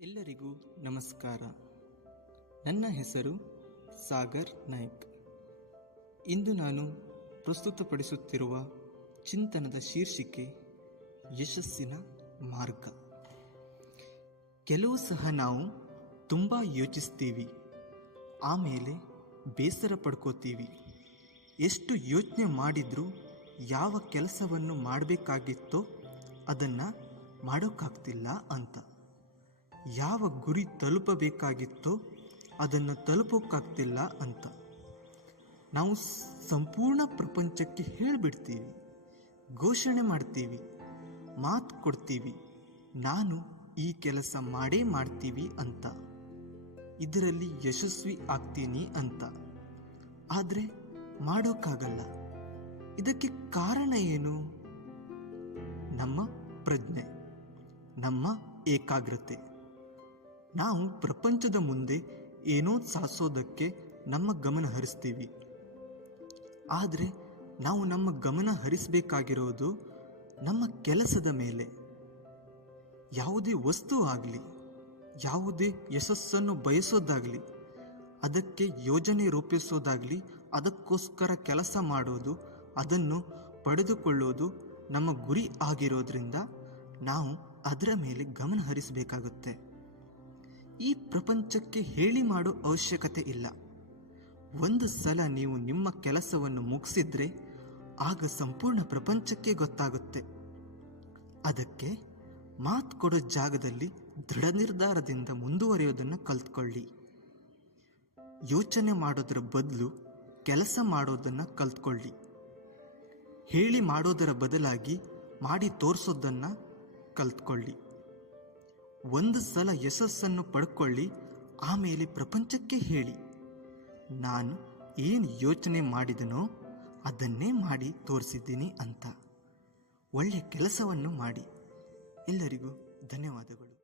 ಎಲ್ಲರಿಗೂ ನಮಸ್ಕಾರ. ನನ್ನ ಹೆಸರು ಸಾಗರ್ ನಾಯ್ಕ್. ಇಂದು ನಾನು ಪ್ರಸ್ತುತಪಡಿಸುತ್ತಿರುವ ಚಿಂತನದ ಶೀರ್ಷಿಕೆ ಯಶಸ್ಸಿನ ಮಾರ್ಗ. ಕೆಲವು ಸಹ ನಾವು ತುಂಬ ಯೋಚಿಸ್ತೀವಿ. ಆಮೇಲೆ ಬೇಸರ ಪಡ್ಕೋತೀವಿ. ಎಷ್ಟು ಯೋಚನೆ ಮಾಡಿದರೂ ಯಾವ ಕೆಲಸವನ್ನು ಮಾಡಬೇಕಾಗಿತ್ತೋ ಅದನ್ನು ಮಾಡೋಕ್ಕಾಗ್ತಿಲ್ಲ ಅಂತ. ಯಾವ ಗುರಿ ತಲುಪಬೇಕಾಗಿತ್ತೋ ಅದನ್ನು ತಲುಪೋಕ್ಕಾಗ್ತಿಲ್ಲ ಅಂತ. ನಾವು ಸಂಪೂರ್ಣ ಪ್ರಪಂಚಕ್ಕೆ ಹೇಳಿಬಿಡ್ತೀವಿ, ಘೋಷಣೆ ಮಾಡ್ತೀವಿ, ಮಾತು ಕೊಡ್ತೀವಿ, ನಾನು ಈ ಕೆಲಸ ಮಾಡೇ ಮಾಡ್ತೀವಿ ಅಂತ. ಇದರಲ್ಲಿ ಯಶಸ್ವಿ ಆಗ್ತೀನಿ ಅಂತ. ಆದರೆ ಮಾಡೋಕ್ಕಾಗಲ್ಲ. ಇದಕ್ಕೆ ಕಾರಣ ಏನು? ನಮ್ಮ ಪ್ರಜ್ಞೆ, ನಮ್ಮ ಏಕಾಗ್ರತೆ. ನಾವು ಪ್ರಪಂಚದ ಮುಂದೆ ಏನೋ ಸಾಧಿಸೋದಕ್ಕೆ ನಮ್ಮ ಗಮನ ಹರಿಸ್ತೀವಿ. ಆದರೆ ನಾವು ನಮ್ಮ ಗಮನ ಹರಿಸಬೇಕಾಗಿರೋದು ನಮ್ಮ ಕೆಲಸದ ಮೇಲೆ. ಯಾವುದೇ ವಸ್ತು ಆಗಲಿ, ಯಾವುದೇ ಯಶಸ್ಸನ್ನು ಬಯಸೋದಾಗಲಿ, ಅದಕ್ಕೆ ಯೋಜನೆ ರೂಪಿಸೋದಾಗಲಿ, ಅದಕ್ಕೋಸ್ಕರ ಕೆಲಸ ಮಾಡೋದು, ಅದನ್ನು ಪಡೆದುಕೊಳ್ಳೋದು ನಮ್ಮ ಗುರಿ ಆಗಿರೋದ್ರಿಂದ ನಾವು ಅದರ ಮೇಲೆ ಗಮನ ಹರಿಸಬೇಕಾಗುತ್ತೆ. ಈ ಪ್ರಪಂಚಕ್ಕೆ ಹೇಳಿ ಮಾಡೋ ಅವಶ್ಯಕತೆ ಇಲ್ಲ. ಒಂದು ಸಲ ನೀವು ನಿಮ್ಮ ಕೆಲಸವನ್ನು ಮುಗಿಸಿದ್ರೆ ಆಗ ಸಂಪೂರ್ಣ ಪ್ರಪಂಚಕ್ಕೆ ಗೊತ್ತಾಗುತ್ತೆ. ಅದಕ್ಕೆ ಮಾತು ಕೊಡೋ ಜಾಗದಲ್ಲಿ ದೃಢ ನಿರ್ಧಾರದಿಂದ ಮುಂದುವರಿಯೋದನ್ನು ಕಲ್ತ್ಕೊಳ್ಳಿ. ಯೋಚನೆ ಮಾಡೋದರ ಬದಲು ಕೆಲಸ ಮಾಡೋದನ್ನು ಕಲ್ತ್ಕೊಳ್ಳಿ. ಹೇಳಿ ಮಾಡೋದರ ಬದಲಾಗಿ ಮಾಡಿ ತೋರಿಸೋದನ್ನು ಕಲ್ತ್ಕೊಳ್ಳಿ. ಒಂದು ಸಲ ಯಶಸ್ಸನ್ನು ಪಡ್ಕೊಳ್ಳಿ, ಆಮೇಲೆ ಪ್ರಪಂಚಕ್ಕೆ ಹೇಳಿ. ನಾನು ಏನು ಯೋಚನೆ ಮಾಡಿದನೋ ಅದನ್ನೇ ಮಾಡಿ ತೋರಿಸಿದ್ದೀನಿ ಅಂತ. ಒಳ್ಳೆಯ ಕೆಲಸವನ್ನು ಮಾಡಿ. ಎಲ್ಲರಿಗೂ ಧನ್ಯವಾದಗಳು.